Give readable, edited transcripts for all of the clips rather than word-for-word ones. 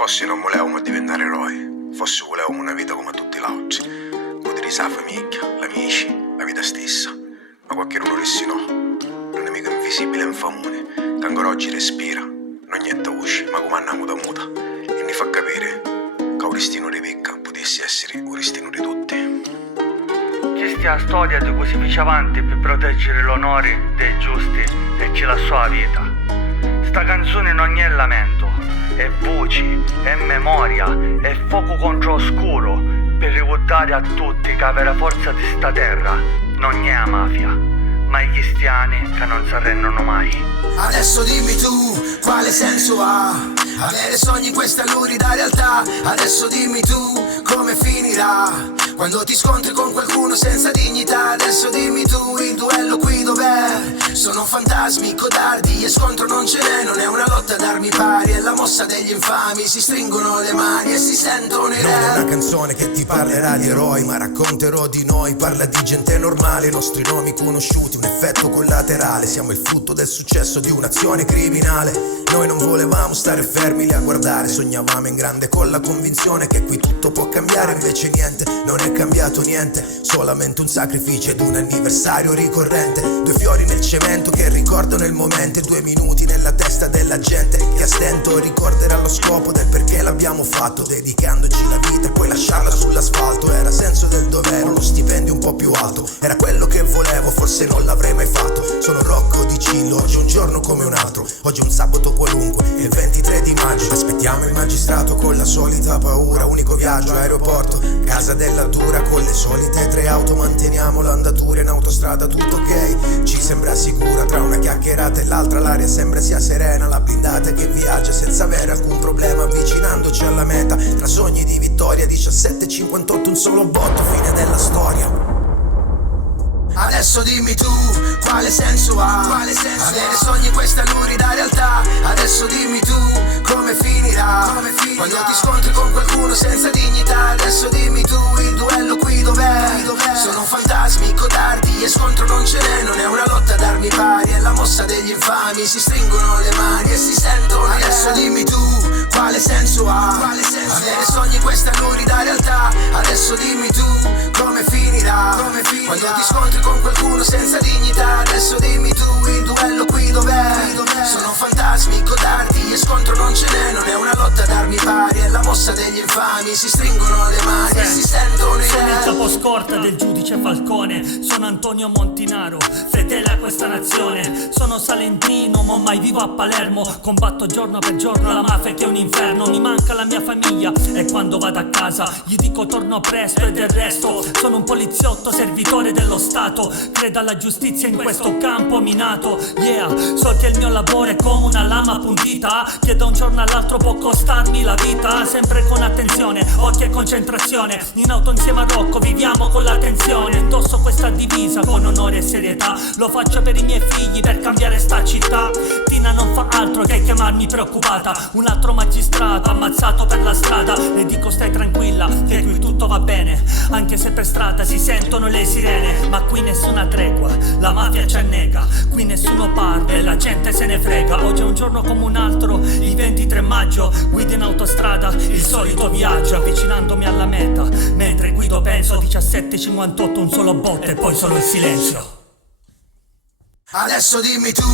Forse non volevamo diventare eroi, forse volevamo una vita come tutti gli altri, godere la famiglia, gli amici, la vita stessa. Ma qualcuno disse no, un nemico invisibile e infamone, che ancora oggi respira, non niente voce, ma comanda muta muta, e mi fa capire che il destino di Pecca potesse essere il destino di tutti. Questa è la storia di cui si fece avanti per proteggere l'onore dei giusti e chi la sua vita. Sta canzone non è lamento, è voci, è memoria, è fuoco contro oscuro per ricordare a tutti che la vera forza di sta terra non è la mafia, ma i cristiani che non si arrendono mai. Adesso dimmi tu quale senso ha avere sogni in questa lurida realtà. Adesso dimmi tu come finirà quando ti scontri con qualcuno senza dignità. Adesso dimmi tu il duello qui dov'è? Sono fantasmi, codardi e scontro non ce n'è. Non è una lotta ad armi pari, è la mossa degli infami. Si stringono le mani e si sentono i re. Non è una canzone che ti parlerà di eroi, ma racconterò di noi. Parla di gente normale, i nostri nomi conosciuti, un effetto collaterale. Siamo il frutto del successo di un'azione criminale. Noi non volevamo stare fermi lì a guardare, sognavamo in grande con la convinzione che qui tutto può cambiare. Invece niente, non è cambiato niente, solamente un sacrificio ed un anniversario ricorrente. Due fiori nel cemento che ricordano il momento, e 2 minuti nella testa della gente che a stento ricorderà lo scopo del perché l'abbiamo fatto, dedicandoci la vita e poi lasciarla sull'asfalto. Era senso del dovere, uno stipendio un po' più alto, era quello che volevo, forse non l'avrei mai fatto. Sono Rocco di Cillo, oggi è un giorno come un altro, oggi è un sabato qualunque, è il 23 di maggio. Aspettiamo il magistrato con la solita paura, unico viaggio aeroporto, casa della Dura, con le solite 3 auto manteniamo l'andatura. In autostrada tutto ok, ci sembra sicura, tra una chiacchierata e l'altra l'aria sembra sia serena. La blindata che viaggia senza avere alcun problema, avvicinandoci alla meta, tra sogni di vittoria. 17:58 un solo botto, fine della storia. Adesso dimmi tu quale senso ha avere sogni in questa lurida realtà. Adesso dimmi tu come finirà quando ti scontri con qualcuno senza dignità. Adesso dimmi tu il duello qui dov'è? Sono fantasmi, codardi e scontro non ce n'è. Non è una lotta ad armi pari, è la mossa degli infami. Si stringono le mani e si sentono. Adesso dimmi tu quale senso ha avere sogni in questa lurida realtà. Adesso dimmi tu come finirà quando ti scontri con qualcuno senza dignità. Adesso dimmi tu il duello qui dov'è? Sono fantasmi, codardi e scontro non ce n'è. Non è una lotta ad armi pari, è la mossa degli infami. Si stringono le mani e si sentono i Sono il re. caposcorta del giudice Falcone, sono Antonio Montinaro, fedele a questa nazione. Sono salentino, ma mai vivo a Palermo, combatto giorno per giorno la mafia che è un inferno. Mi manca la mia famiglia e quando vado a casa gli dico torno presto, e del resto sono un poliziotto servitore dello Stato. Credo alla giustizia in questo campo minato. Yeah, so che il mio lavoro è come una lama appuntita, che da un giorno all'altro può costarmi la vita. Sempre con attenzione, occhi e concentrazione, in auto insieme a Rocco viviamo con l'attenzione. Indosso questa divisa con onore e serietà, lo faccio per i miei figli, per cambiare sta città. Tina non fa altro che chiamarmi preoccupata, un altro magistrato ammazzato per la strada. Le dico stai tranquilla che qui tutto va bene, anche se per strada si sentono le sirene. Ma qui nessuna tregua, la mafia ci annega, qui nessuno parla e la gente se ne frega. Oggi è un giorno come un altro, il 23 maggio, guido in autostrada, il solito viaggio, avvicinandomi alla meta. Mentre guido penso 17:58 un solo botto e poi solo il silenzio. Adesso dimmi tu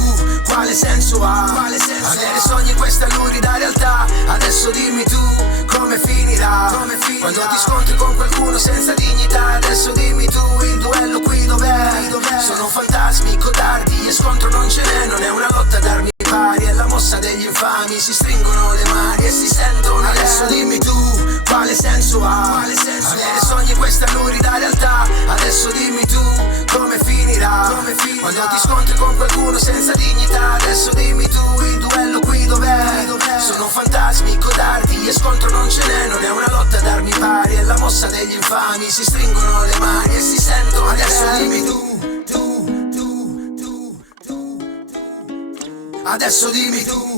quale senso ha avere sogni in questa lurida realtà. Adesso dimmi tu come finirà quando ti scontri con qualcuno senza dignità. Adesso dimmi tu il duello qui dov'è? Sono fantasmi, codardi e scontro non ce n'è. Non è una lotta ad armi pari, è la mossa degli infami. Si stringono le mani e si sentono. Adesso dimmi tu quale senso ha avere sogni in questa lurida realtà. Adesso dimmi tu come finirà quando ti scontri con qualcuno senza dignità. Adesso dimmi tu il duello qui dov'è? Sono fantasmi, codardi e scontro non ce n'è. Non è una lotta ad armi pari, è la mossa degli infami. Si stringono le mani e si sentono. Adesso dimmi tu. Adesso dimmi tu.